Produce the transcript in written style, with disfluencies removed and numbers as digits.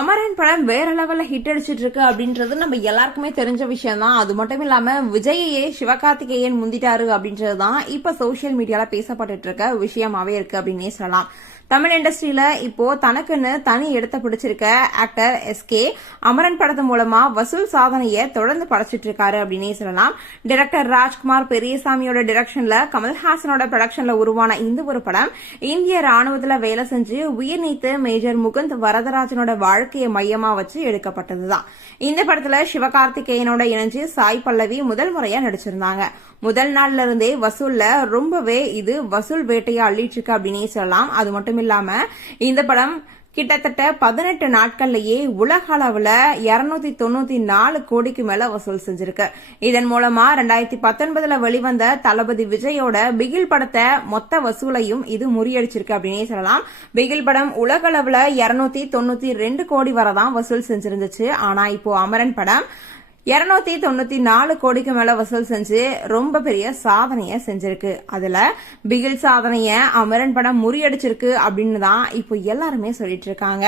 அமரன் படம் வேற லெவல்ல ஹிட் அடிச்சிட்டு இருக்கு அப்படின்றது நம்ம எல்லாருக்குமே தெரிஞ்ச விஷயம் தான். அது மட்டும் இல்லாம விஜயையே சிவகார்த்திகேயன் முந்திட்டாரு அப்படின்றதுதான் இப்ப சோசியல் மீடியால பேசப்பட்டு இருக்க விஷயமாவே இருக்கு அப்படின்னே சொல்லலாம். தமிழ் இண்டஸ்ட்ரியில இப்போ தனக்குன்னு தனி இடத்தை பிடிச்சிருக்க ஆக்டர் எஸ்கே அமரன் படத்து மூலமா வசூல் சாதனையை தொடர்ந்து படைச்சிட்டு இருக்காரு அப்படின்னே சொல்லலாம். டைரக்டர் ராஜ்குமார் பெரியசாமியோட டைரக்ஷன்ல கமல்ஹாசனோட ப்ரொடக்ஷன்ல உருவான இந்த ஒரு படம் இந்திய ராணுவத்துல வேலை செஞ்சு உயிர் நீத்த மேஜர் முகுந்த் வரதராஜனோட வாழ்க்கையை மையமா வச்சு எடுக்கப்பட்டதுதான். இந்த படத்துல சிவகார்த்திகேயனோட இணைஞ்சு சாய் பல்லவி முதல் முறையா நடிச்சிருந்தாங்க. முதல் நாள்ல இருந்தே வசூல்ல ரொம்பவே இது வசூல் வேட்டையா அள்ளிட்டு இருக்கு அப்படின்னே சொல்லலாம். அது மட்டும் இல்லாம இந்த படம் கிட்டத்தட்ட 18 நாட்கள்லயே உலக அளவுல 294 கோடிக்கு மேல வசூல் செஞ்சிருக்கு. இதன் மூலமா 2019 வெளிவந்த தளபதி விஜயோட பிகில் படத்தை மொத்த வசூலையும் இது முறியடிச்சிருக்கு அப்படின்னே சொல்லலாம். பிகில் படம் உலக அளவுல 292 கோடி வரதான் வசூல் செஞ்சிருந்துச்சு. ஆனா இப்போ அமரன் படம் 294 கோடிக்கு மேல வசூல் செஞ்சு ரொம்ப பெரிய சாதனைய செஞ்சிருக்கு. அதுல பிகில் சாதனைய அமரன் படம் முறியடிச்சிருக்கு அப்படின்னு தான் இப்போ எல்லாருமே சொல்லிட்டு இருக்காங்க.